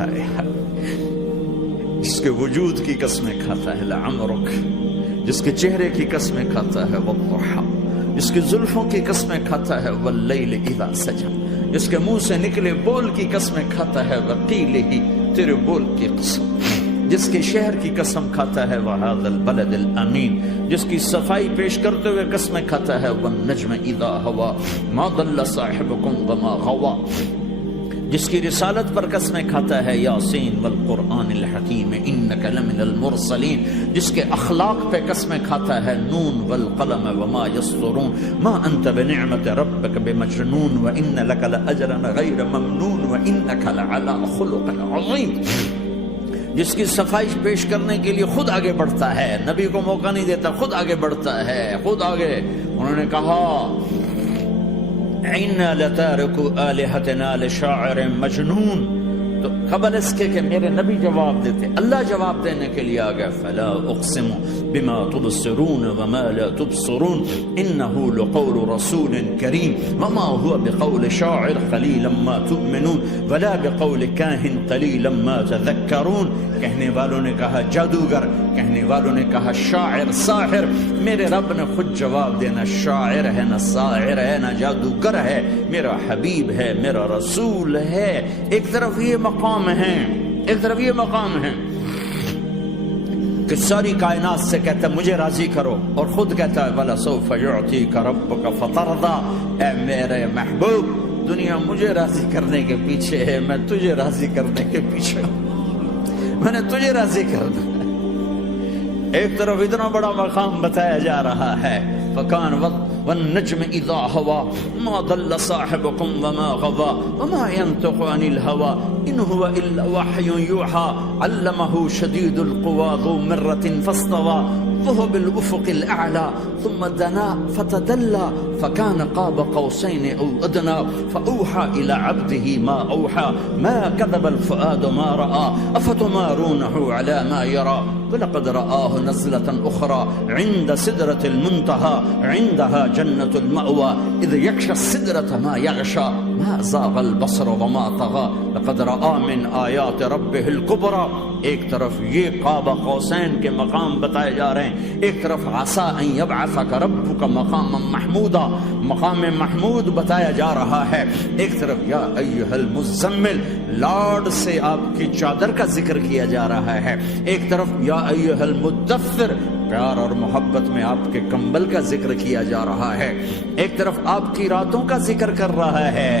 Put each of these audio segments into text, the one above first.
ہائے جس کے وجود کی قسمیں کھاتا ہے لعمرک، جس کے چہرے کی قسمیں کھاتا ہے والضحى، جس کی زلفوں کی قسمیں کھاتا ہے واللیل اذا سجى، جس کے منہ سے نکلے بول کی قسمیں کھاتا ہے وقیلہ، تیرے بول کی قسم، جس کے شہر کی قسم کھاتا ہے وہذا البلد الامین، جس کی صفائی پیش کرتے ہوئے قسمیں کھاتا ہے والنجم اذا ہوا ما ضل صاحبکم وما غوا، جس کی رسالت پر قسمیں کھاتا ہے یاسین والقرآن الحکیم انک لمن المرسلین، جس کے اخلاق پہ قسمیں کھاتا ہے نون والقلم وما یسطرون ما انت بنعمت ربک بمجنون وان لک لاجرا غیر ممنون وانک لعلی خلق عظیم، جس کی صفائی پیش کرنے کے لیے خود آگے بڑھتا ہے، نبی کو موقع نہیں دیتا، خود آگے بڑھتا ہے، خود آگے۔ انہوں نے کہا اِنَّا لَتَارِكُ آلِهَتِنَا لِشَاعِرٍ مَجْنُونَ، تو قبل اس کے کہ میرے نبی جواب دیتے، اللہ جواب دینے کے لیے آ گیا فَلَا أُقْسِمُ بِمَا تُبْصِرُونَ وَمَا لَا تُبْصِرُونَ إِنَّهُ لَقَوْلُ رَسُولٍ كَرِيمٍ وَمَا هُوَ بِقَوْلِ شَاعِرٍ قَلِيلًا مَا تُؤْمِنُونَ وَلَا بِقَوْلِ كَاهِنٍ قَلِيلًا مَا تَذَكَّرُونَ۔ کہنے والوں نے کہا جادوگر، کہنے والوں نے کہا شاعر، ساحر، میرے رب نے خود جواب دینا شاعر ہے، نہ ساحر ہے، نہ جادوگر ہے، میرا حبیب ہے، میرا رسول ہے۔ ایک طرف یہ مقام ہے، ایک طرف یہ مقام ہے کہ ساری کائنات سے کہتا ہے مجھے راضی کرو، اور خود کہتا ہے وَلَسَوْفَ يُعْطِيكَ رَبُّكَ فَتَرْضَىٰ، اے میرے محبوب دنیا مجھے راضی کرنے کے پیچھے ہے، میں تجھے راضی کرنے کے پیچھے ہوں، میں نے تجھے راضی کرنا ہے۔ ایک طرف اتنا بڑا مقام بتایا جا رہا ہے فَكَانَ وَالنَّجْمِ إِذَا هَوَىٰ مَا ضَلَّ صَاحِبُكُمْ وَمَا غَوَىٰ وَمَا يَنطِقُ عَنِ الْهَوَىٰ إِنْ هُوَ إِلَّا وَحْيٌ يُوحَىٰ عَلَّمَهُ شَدِيدُ الْقُوَىٰ ذُو مِرَّةٍ فَاسْتَوَىٰ وهو بالأفق الأعلى ثم دنا فتدلى فكان قاب قوسين أو أدنى فأوحى إلى عبده ما أوحى ما كذب الفؤاد ما رأى أفتمارونه على ما يرى ولقد رآه نزلة أخرى عند سدرة المنتهى عندها جنة المأوى إذ يغشى السدرة ما يغشى ما زاغ البصر وما طغى لقد رآ من آیات ربه الكبرى۔ ایک طرف یہ قاب قوسین کے مقام بتائے جا رہے ہیں، ایک طرف عسى ان يبعثك ربك مقاما محمودا، مقام محمود بتایا جا رہا ہے، ایک طرف یا ایھا المزمل لارڈ سے آپ کی چادر کا ذکر کیا جا رہا ہے، ایک طرف یا ایھا المدثر پیار اور محبت میں آپ کے کمبل کا ذکر کیا جا رہا ہے، ایک طرف آپ کی راتوں کا ذکر کر رہا ہے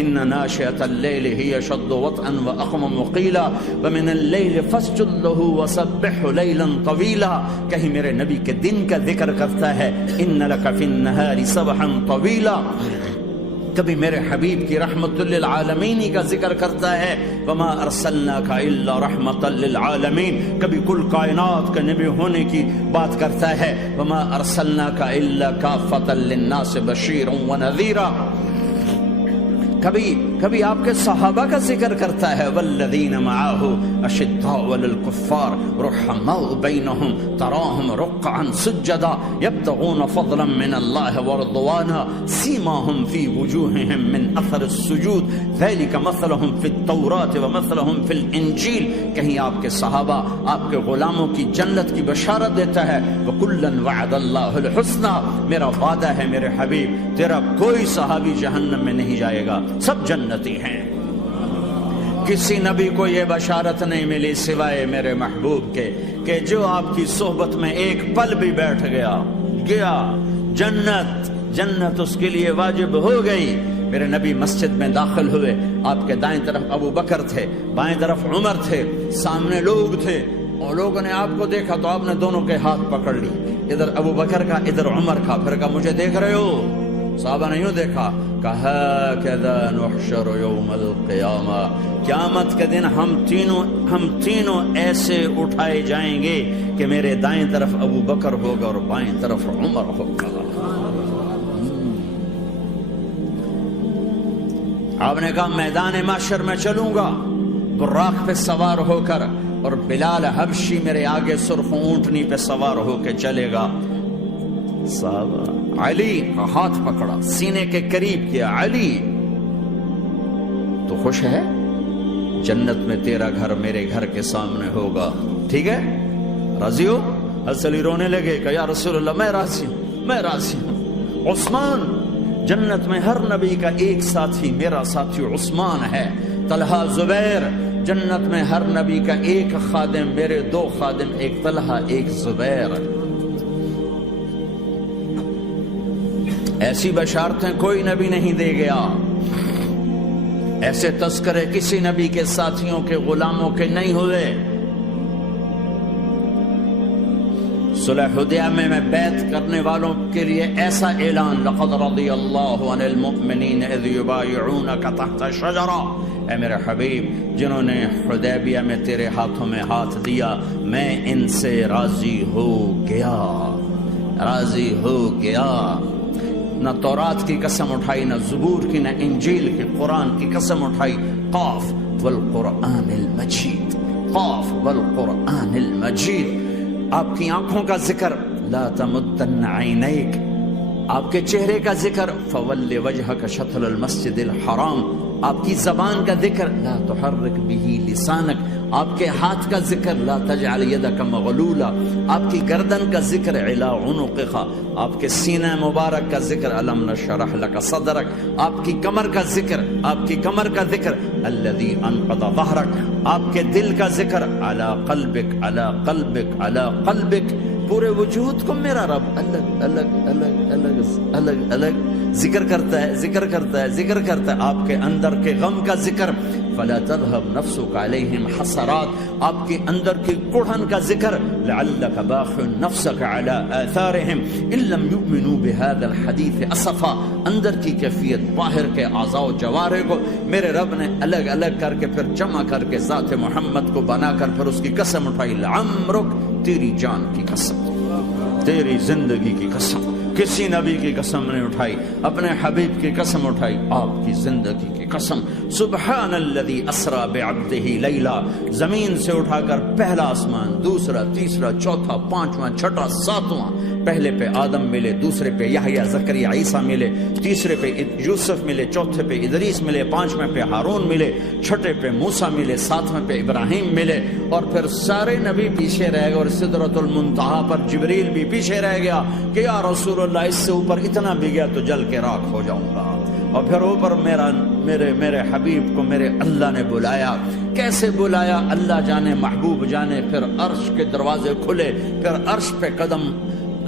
ان ناشئۃ اللیل ہی اشد وطئا واقوم قیلا ومن اللیل فاسجد له وسبحه لیلا طویلا۔ کہیں میرے نبی کے دن کا ذکر کرتا ہے ان لک فی النہار سبحا طویلا، کبھی میرے حبیب کی رحمت للعالمین کا ذکر کرتا ہے وما ارسلناک الا رحمتا للعالمین، کبھی کل کائنات کا نبی ہونے کی بات کرتا ہے وما ارسلناک الا کافتا للناس بشیرا ونذیرا، کبھی آپ کے صحابہ کا ذکر کرتا ہے والذین معه اشداء علی الکفار رحماء بینهم تراهم رکعا سجدا یبتغون فضلا من اللہ ورضوانا سیماهم فی وجوہهم من اثر السجود ذلک مثلهم فی التوراۃ ومثلهم فی الانجیل۔ کہیں آپ کے صحابہ آپ کے غلاموں کی جنت کی بشارت دیتا ہے وکلا وعد اللہ الحسنى، میرا وعدہ ہے میرے حبیب تیرا کوئی صحابی جہنم میں نہیں جائے گا، سب جنتی ہیں۔ کسی نبی کو یہ بشارت نہیں ملی سوائے میرے محبوب کے کہ جو آپ کی صحبت میں ایک پل بھی بیٹھ گیا جنت اس کے لیے واجب ہو گئی۔ میرے نبی مسجد میں داخل ہوئے، آپ کے دائیں طرف ابو بکر تھے، بائیں طرف عمر تھے، سامنے لوگ تھے، اور لوگوں نے آپ کو دیکھا تو آپ نے دونوں کے ہاتھ پکڑ لی، ادھر ابو بکر کا ادھر عمر کا، پھر کہا مجھے دیکھ رہے ہو؟ صحابہ نے یوں دیکھا، کہا کذا نحشر یوم القیامہ، قیامت کے دن ہم تینوں ایسے اٹھائے جائیں گے کہ میرے دائیں طرف ابو بکر ہوگا اور بائیں طرف عمر ہوگا۔ آپ نے کہا میدان محشر میں چلوں گا براق پہ سوار ہو کر، اور بلال حبشی میرے آگے سرخ اونٹنی پہ سوار ہو کے چلے گا۔ صحابہ علی کا ہاتھ پکڑا، سینے کے قریب کیا، علی تو خوش ہے؟ جنت میں تیرا گھر میرے گھر کے سامنے ہوگا. ٹھیک ہے؟ راضی ہو؟ حضرت علی رونے لگے کہ یا رسول اللہ میں راضی ہوں، میں راضی ہوں. عثمان، جنت میں ہر نبی کا ایک ساتھی میرا ساتھی عثمان ہے. طلحہ، زبیر، جنت میں ہر نبی کا ایک خادم میرے 2 خادم، ایک طلحہ ایک زبیر. ایسی بشارتیں کوئی نبی نہیں دے گیا، ایسے تذکرے کسی نبی کے ساتھیوں کے غلاموں کے نہیں ہوئے. صلح حدیبیہ میں بیعت کرنے والوں کے لیے ایسا اعلان، لقد رضی اللہ عن المؤمنین اذ یبایعونک تحت الشجرہ، اے میرے حبیب جنہوں نے حدیبیہ میں تیرے ہاتھوں میں ہاتھ دیا میں ان سے راضی ہو گیا، راضی ہو گیا. نہ تورات کی قسم اٹھائی، نہ زبور کی، نہ انجیل کی، قرآن کی قسم اٹھائی. قاف والقرآن المجید، قاف والقرآن المجید. آپ کی آنکھوں کا ذکر، لا تمدن عینیک، آپ کے چہرے کا ذکر، فول وجہک شطر المسجد الحرام. آپ کی زبان کا ذکر، لا تحرک به لسانک. آپ کے ہاتھ کا ذکر، لا تجعل یدک مغلولا. آپ کی گردن کا ذکر، علی عنقک. آپ کے سینہ مبارک کا ذکر، الم نشرح لک صدرک. آپ کی کمر کا ذکر، آپ کی کمر کا ذکر، الذی انقض ظہرک. آپ کے دل کا ذکر، علی قلبک علی قلبک علی قلبک. پورے وجود کو میرا رب الگ الگ الگ الگ الگ الگ ذکر کرتا ہے، ذکر کرتا ہے، ذکر کرتا ہے. آپ کے اندر کے غم کا ذکر، فلا تذهب نفسك عليهم حسرات. آپ کے اندر کی کڑھن کا ذکر، لعلك باخع نفسك على آثارهم ان لم يؤمنوا بهذا الحديث اسفا. اندر کی کیفیت، باہر کے اعضاء و جوارح کو میرے رب نے الگ الگ کر کے پھر جمع کر کے ذات محمد کو بنا کر پھر اس کی قسم اٹھائی. لعمرک، تیری جان کی قسم، تیری زندگی کی قسم. کسی نبی کی قسم نہیں اٹھائی، اپنے حبیب کی قسم اٹھائی، آپ کی زندگی کی قسم. سبحان الذی اسری بعبدہ لیلا. زمین سے اٹھا کر پہلا آسمان، دوسرا، تیسرا، چوتھا، پانچواں، چھٹا، ساتواں. پہلے پہ آدم ملے، دوسرے پہ یحییٰ، زکریا، عیسیٰ ملے، تیسرے پہ یوسف ملے، چوتھے پہ ادریس ملے، پانچویں پہ ہارون ملے، چھٹے پہ موسیٰ ملے، ساتویں پہ ابراہیم ملے. اور پھر سارے نبی پیچھے رہ گئے اور سدرۃ المنتہا پر جبریل بھی پیچھے رہ گیا کہ یا رسول اللہ اس سے اوپر اتنا بھی گیا تو جل کے راکھ ہو جاؤں گا. اور پھر اوپر میرے حبیب کو میرے اللہ نے بلایا. کیسے بلایا اللہ جانے، محبوب جانے. پھر عرش کے دروازے کھلے، پھر عرش پہ قدم.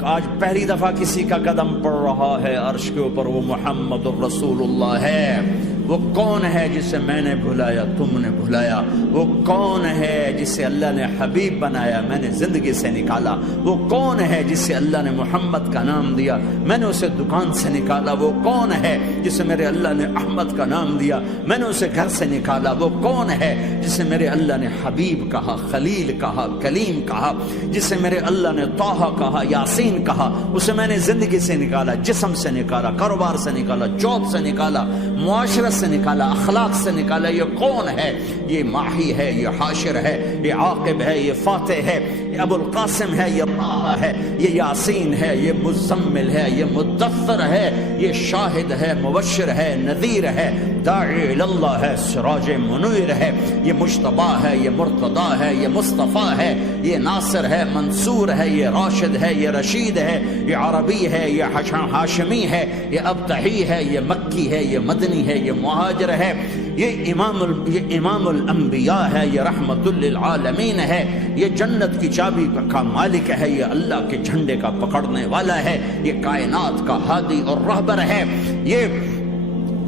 آج پہلی دفعہ کسی کا قدم پڑ رہا ہے عرش کے اوپر، وہ محمد الرسول اللہ ہے. وہ کون ہے جسے میں نے بلایا، تم نے بلایا؟ وہ کون ہے جسے اللہ نے حبیب بنایا، میں نے زندگی سے نکالا؟ وہ کون ہے جسے اللہ نے محمد کا نام دیا، میں نے اسے دکان سے نکالا؟ وہ کون ہے جسے میرے اللہ نے احمد کا نام دیا، میں نے اسے گھر سے نکالا؟ وہ کون ہے جسے میرے اللہ نے حبیب کہا، خلیل کہا، کلیم کہا، جسے میرے اللہ نے طہ کہا، یاسین کہا؟ اسے میں نے زندگی سے نکالا، جسم سے نکالا، کاروبار سے نکالا، جاب سے نکالا، معاشرت سے نکالا، اخلاق سے نکالا. یہ کون ہے؟ یہ ماہی ہے، یہ حاشر ہے، یہ عاقب ہے، یہ فاتح ہے، یہ ابو القاسم ہے، یہ طه ہے، یہ یاسین ہے، یہ مزمل ہے، یہ مدثر ہے، یہ شاہد ہے، مبشر ہے، نذیر ہے، داعی اللہ ہے، سراج منیر ہے، یہ مجتبی ہے، یہ مرتضی ہے، یہ مصطفیٰ ہے، یہ ناصر ہے، منصور ہے، یہ راشد ہے، یہ رشید ہے، یہ عربی ہے، یہ ہاشمی ہے، یہ ابتحی ہے، یہ مکی ہے، یہ مدنی ہے، یہ مہاجر ہے، یہ امام الانبیاء ہے، یہ رحمت للعالمین ہے، یہ جنت کی چابی کا مالک ہے، یہ اللہ کے جھنڈے کا پکڑنے والا ہے، یہ کائنات کا ہادی اور رہبر ہے. یہ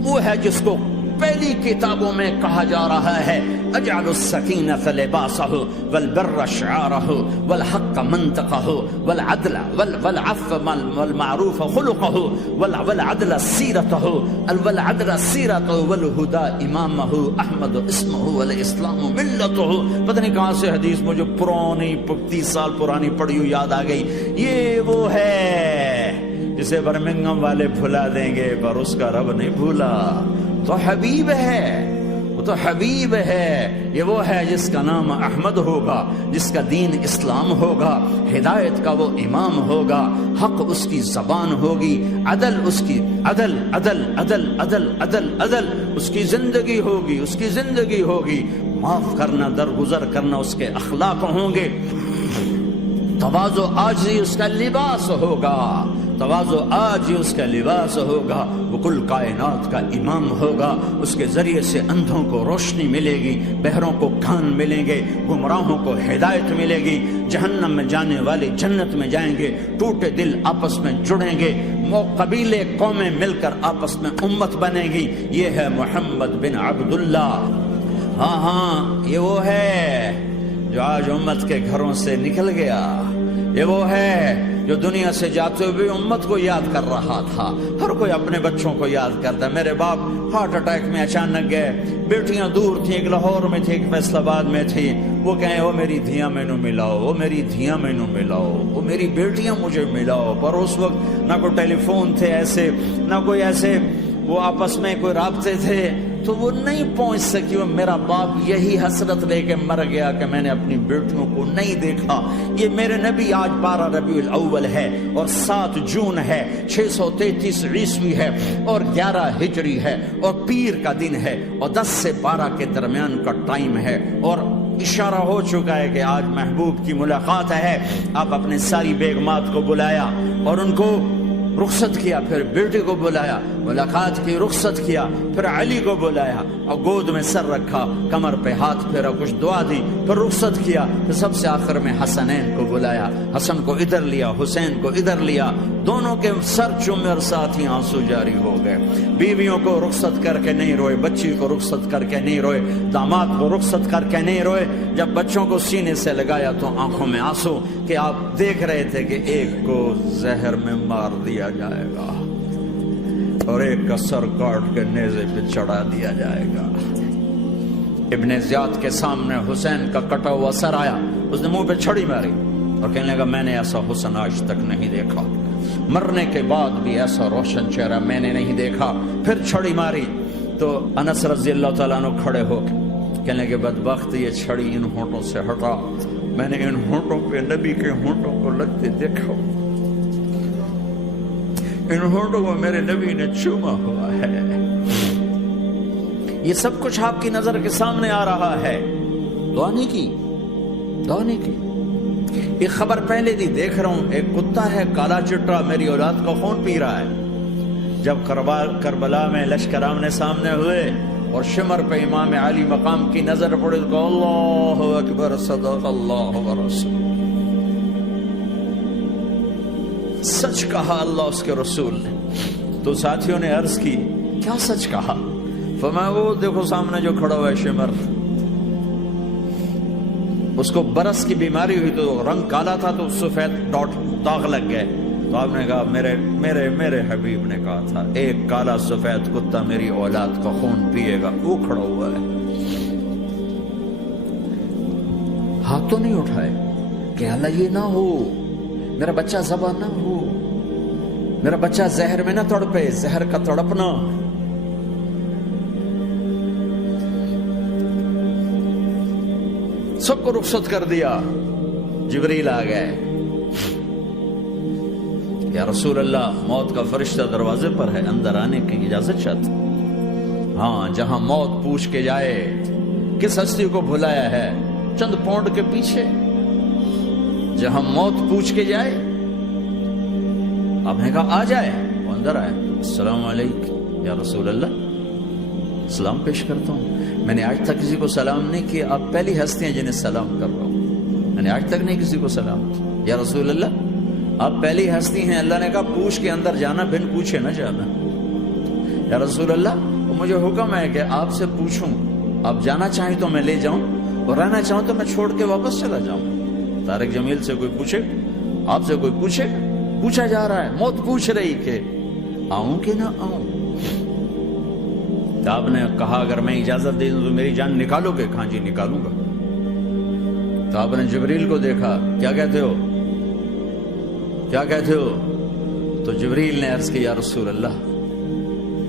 وہ ہے جس کو پہلی کتابوں میں کہا جا رہا ہے اجعل السکینۃ لباسہ والبر شعارہ والحق منطقہ والعدل والعفو والمعروف خلقہ والعدل سیرتہ والعدل سیرتہ والہدى امامہ احمد اسمہ والاسلام ملتہ. پتہ نہیں کہاں سے حدیث مجھے پرانی 30 سال پرانی پڑھی ہوئی یاد آ گئی. یہ وہ ہے جسے برمنگم والے بھلا دیں گے پر اس کا رب نہیں بھولا. تو حبیب ہے، وہ تو حبیب ہے، یہ وہ ہے جس کا نام احمد ہوگا، جس کا دین اسلام ہوگا، ہدایت کا وہ امام ہوگا، حق اس کی زبان ہوگی، عدل اس کی عدل عدل عدل عدل عدل عدل اس کی زندگی ہوگی، اس کی زندگی ہوگی، معاف کرنا، درگزر کرنا اس کے اخلاق ہوں گے، تواضع عاجزی اس کا لباس ہوگا، تواضع آج اس کا لباس ہوگا، وہ کل کائنات کا امام ہوگا، اس کے ذریعے سے اندھوں کو روشنی ملے گی، بہروں کو کان ملیں گے، گمراہوں کو ہدایت ملے گی، جہنم میں جانے والے جنت میں جائیں گے، ٹوٹے دل آپس میں جڑیں گے، قبیلے قومیں مل کر آپس میں امت بنے گی۔ یہ ہے محمد بن عبداللہ۔ ہاں ہاں، یہ وہ ہے جو آج امت کے گھروں سے نکل گیا، یہ وہ ہے جو دنیا سے جاتے ہوئے امت کو یاد کر رہا تھا۔ ہر کوئی اپنے بچوں کو یاد کرتا۔ میرے باپ ہارٹ اٹیک میں اچانک گئے، بیٹیاں دور تھیں، ایک لاہور میں تھی، ایک فیصل آباد میں تھی، وہ کہیں وہ میری دھیاں مینو ملاؤ، وہ میری دھیاں مینو ملاؤ، وہ میری بیٹیاں مجھے ملاؤ۔ پر اس وقت نہ کوئی ٹیلی فون تھے ایسے، نہ کوئی ایسے وہ آپس میں کوئی رابطے تھے، تو وہ نہیں پہنچ سکی۔ وہ میرا باپ یہی حسرت لے کے مر گیا کہ میں نے اپنی بیٹیوں کو نہیں دیکھا۔ یہ میرے نبی آج 12 ربیع الاول ہے اور 7 جون ہے، 633 عیسوی ہے اور 11 ہجری ہے اور پیر کا دن ہے اور 10 سے 12 کے درمیان کا ٹائم ہے، اور اشارہ ہو چکا ہے کہ آج محبوب کی ملاقات ہے۔ آپ اپنے ساری بیگمات کو بلایا اور ان کو رخصت کیا، پھر بیٹے کو بلایا، ملاقات کی، رخصت کیا، پھر علی کو بلایا اور گود میں سر رکھا، کمر پہ ہاتھ پھیرا، کچھ دعا دی، پھر رخصت کیا، پھر سب سے آخر میں حسنین کو بلایا، حسن کو ادھر لیا، حسین کو ادھر لیا، دونوں کے سر چومے اور ساتھ ہی آنسو جاری ہو گئے۔ بیویوں کو رخصت کر کے نہیں روئے، بچی کو رخصت کر کے نہیں روئے، داماد کو رخصت کر کے نہیں روئے۔ جب بچوں کو سینے سے لگایا تو آنکھوں میں آنسو، کہ آپ دیکھ رہے تھے کہ ایک کو زہر میں مار دیا جائے گا اور ایک کا سر کاٹ کے نیزے پہ چڑھا دیا جائے گا۔ ابن زیاد کے سامنے حسین کا کٹا ہوا سر آیا، اس نے منہ پہ چھڑی ماری اور کہنے لگا میں نے ایسا حسن آج تک نہیں دیکھا، مرنے کے بعد بھی ایسا روشن چہرہ میں نے نہیں دیکھا۔ پھر چھڑی ماری تو انس رضی اللہ تعالیٰ عنہ کھڑے ہو کے کہنے کے بدبخت، یہ چھڑی ان ہونٹوں سے ہٹا، میں نے ان ہونٹوں پہ نبی کے ہونٹوں کو لگتے دیکھا، ان ہونٹوں کو میرے نبی نے چوما ہوا ہے۔ یہ سب کچھ آپ کی نظر کے سامنے آ رہا ہے۔ دعا نہیں کی، دعا نہیں کی۔ ایک خبر پہلے دی دیکھ رہا ہوں، ایک کتا ہے کالا چٹا میری اولاد کا خون پی رہا ہے۔ جب کربلا میں لشکر آمنے سامنے ہوئے اور شمر پہ امام علی مقام کی نظر پڑے تو اللہ اکبر، صدق اللہ ورسول، سچ کہا اللہ اس کے رسول نے۔ تو ساتھیوں نے عرض کی کیا سچ کہا؟ فرمایا وہ دیکھو سامنے جو کھڑا ہوا ہے شمر، اس کو برس کی بیماری ہوئی تو رنگ کالا تھا تو سفید ڈاٹ داغ لگ گئے، تو آپ نے کہا میرے حبیب نے کہا تھا ایک کالا سفید کتا میری اولاد کا خون پیے گا، وہ کھڑا ہوا ہے۔ ہاتھ تو نہیں اٹھائے کہ اللہ یہ نہ ہو، میرا بچہ ذبح نہ ہو، میرا بچہ زہر میں نہ تڑپے، زہر کا تڑپنا۔ سب کو رخصت کر دیا، جبریل آ گئے، یا رسول اللہ موت کا فرشتہ دروازے پر ہے، اندر آنے کی اجازت چاہتا۔ ہاں، جہاں موت پوچھ کے جائے کس ہستی کو بھلایا ہے، چند پونڈ کے پیچھے، جہاں موت پوچھ کے جائے، آپ نے کہا آ جائے، وہ اندر آئے، السلام علیکم یا رسول اللہ، سلام پیش کرتا ہوں، میں نے آج تک کسی کو سلام نہیں کیا، آپ پہلی ہستی ہیں جنہیں سلام کر رہا ہوں، میں نے آج تک نہیں کسی کو سلام کیا، یا رسول اللہ آپ پہلی ہستی ہیں، اللہ نے کہا پوچھ کے اندر جانا، بن پوچھے نہ جانا، یا رسول اللہ مجھے حکم ہے کہ آپ سے پوچھوں، آپ جانا چاہیں تو میں لے جاؤں اور رہنا چاہوں تو میں چھوڑ کے واپس چلا جاؤں۔ طارق جمیل سے کوئی پوچھے، آپ سے کوئی پوچھے، پوچھا جا رہا ہے، موت پوچھ رہی کہ آؤں کہ نہ آؤں۔ تو آپ نے کہا اگر میں اجازت دے دوں تو میری جان نکالو گے؟ ہاں جی نکالوں گا۔ تو آپ نے جبریل کو دیکھا، کیا کہتے ہو، کیا کہتے ہو؟ تو جبریل نے عرض کی یا رسول اللہ،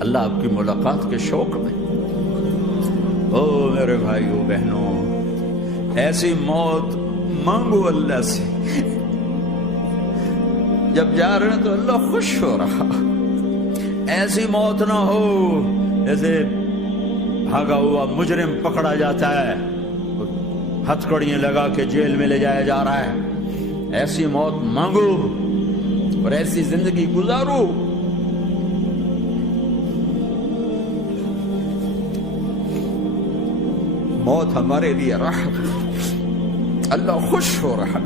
اللہ آپ کی ملاقات کے شوق میں، او میرے بھائیوں بہنوں، ایسی موت مانگو اللہ سے، جب جا رہے ہیں تو اللہ خوش ہو رہا. ایسی موت نہ ہو جیسے بھاگا ہوا مجرم پکڑا جاتا ہے، ہتھکڑیاں لگا کے جیل میں لے جایا جا رہا ہے. ایسی موت مانگو اور ایسی زندگی گزارو. موت ہمارے لیے راحت، اللہ خوش ہو رہا.